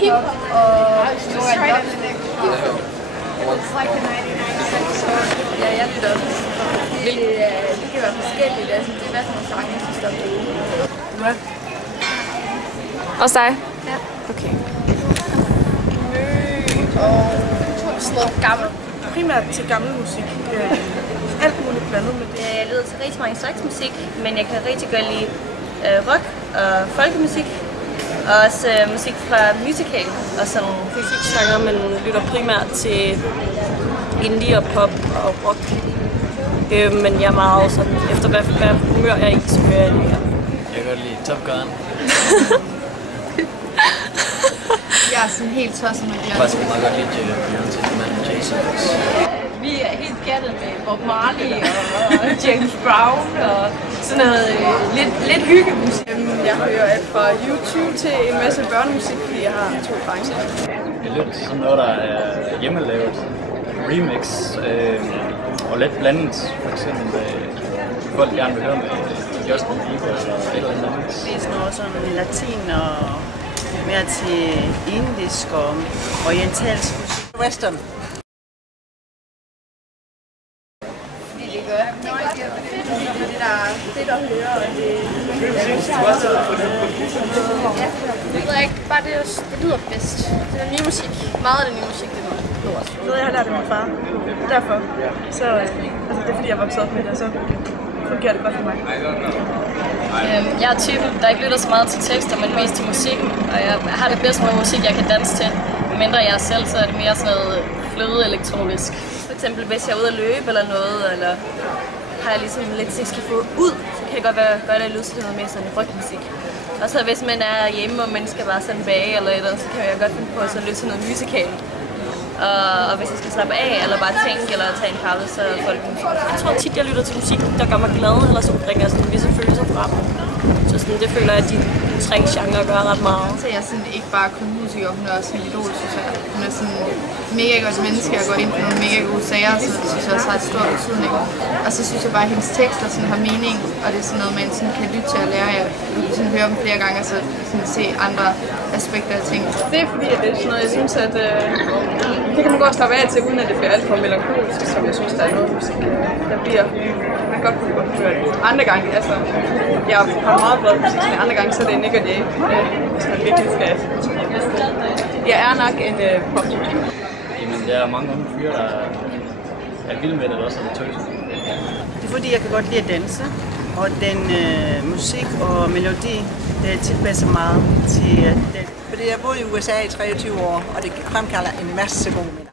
hip-hop og straight up. It's like the 99 cents. Ja, jeg lytter også. Det kan være forskelligt. Altså, det er hvad for nogle sange, jeg synes, der er gode. Hvad? Også dig? Ja. Okay. Og sådan noget gammel. Primært til gammel musik. Alt muligt blandet med det. Jeg lytter til rigtig mange slags musik, men jeg kan rigtig godt lide rock og folkemusik. Og også musik fra musical og sådan musikgenre, men lytter primært til indie og pop og rock. Men jeg er meget sådan, efter hvad humør jeg er i, så hører jeg det her. Jeg kan godt lide Top Gun. Jeg er sådan helt tosset med Jeg kan faktisk meget godt lide Beyoncé, men Jason også. Vi er helt skattet med Bob Marley og James Brown og sådan noget lidt hyggemusik. Jeg hører alt fra YouTube til en masse børnemusik, fordi jeg har 2 drenge. Jeg lytter til sådan noget, der er hjemmelavet, remix og lidt blandet. For eksempel folk gerne vil høre med Justin Bieber eller et eller andet. Det er sådan noget sådan latin og mere til indisk og orientalsk musik. Western. det gør. Det der er fedt at høre, og det Jeg ved ikke, bare det lyder bedst. Det er ny musik. Meget af det nye musik, det lyder også. Jeg har lært af min far. Derfor. Så altså, det er fordi, jeg er vokset op med det, så fungerer det godt for mig. Jeg er typen, der ikke lytter så meget til tekster, men mest til musikken. Og jeg har det bedst med musik, jeg kan danse til. Mindre jeg er selv, så er det mere sådan noget fløde elektronisk. For eksempel, hvis jeg er ude at løbe eller noget, eller har jeg ligesom lidt til at skal få ud, så kan det godt være godt at lyde til noget mere sådan rockmusik. Og så hvis man er hjemme, og man skal bare sådan bage eller et eller andet, så kan jeg godt finde på at lytte til noget musical. Og hvis jeg skal slappe af, eller bare tænke, eller tage en pause, så får det musik. Jeg tror tit, jeg lytter til musik, der gør mig glad, eller som bringer sådan visse følelser frem. Så sådan, det føler jeg, at de 3 genrer gør ret meget. Så jeg er sådan ikke bare kun musiker, hun er også en idol, synes jeg. Hun er sådan mega godt menneske og går ind på nogle mega gode sager, så det synes jeg også har et stort betydning. Og så synes jeg bare, at hendes tekster sådan har mening, og det er sådan noget, man sådan kan lytte til og lære. Jeg kan sådan høre dem flere gange, og så sådan se andre aspekter af ting. Det er fordi, at det er sådan noget, jeg synes, at det kan man godt slappe af til, uden at det bliver alt for melankolsk, som jeg synes, der er noget musik, der bliver. Man kan godt kunne høre det. Andre gange, altså, jeg har meget bred musik, men andre gange, så er det Nick og Jay, hvis man virkelig skal. Jeg er nok en pop-type. Jamen, der er mange unge fyre, der er vilde med det også, og det tøser. Det er fordi, jeg kan godt lide at danse, og den musik og melodi, det tilpasser meget til det. Fordi jeg boede i USA i 23 år, og det fremkalder en masse gode minder.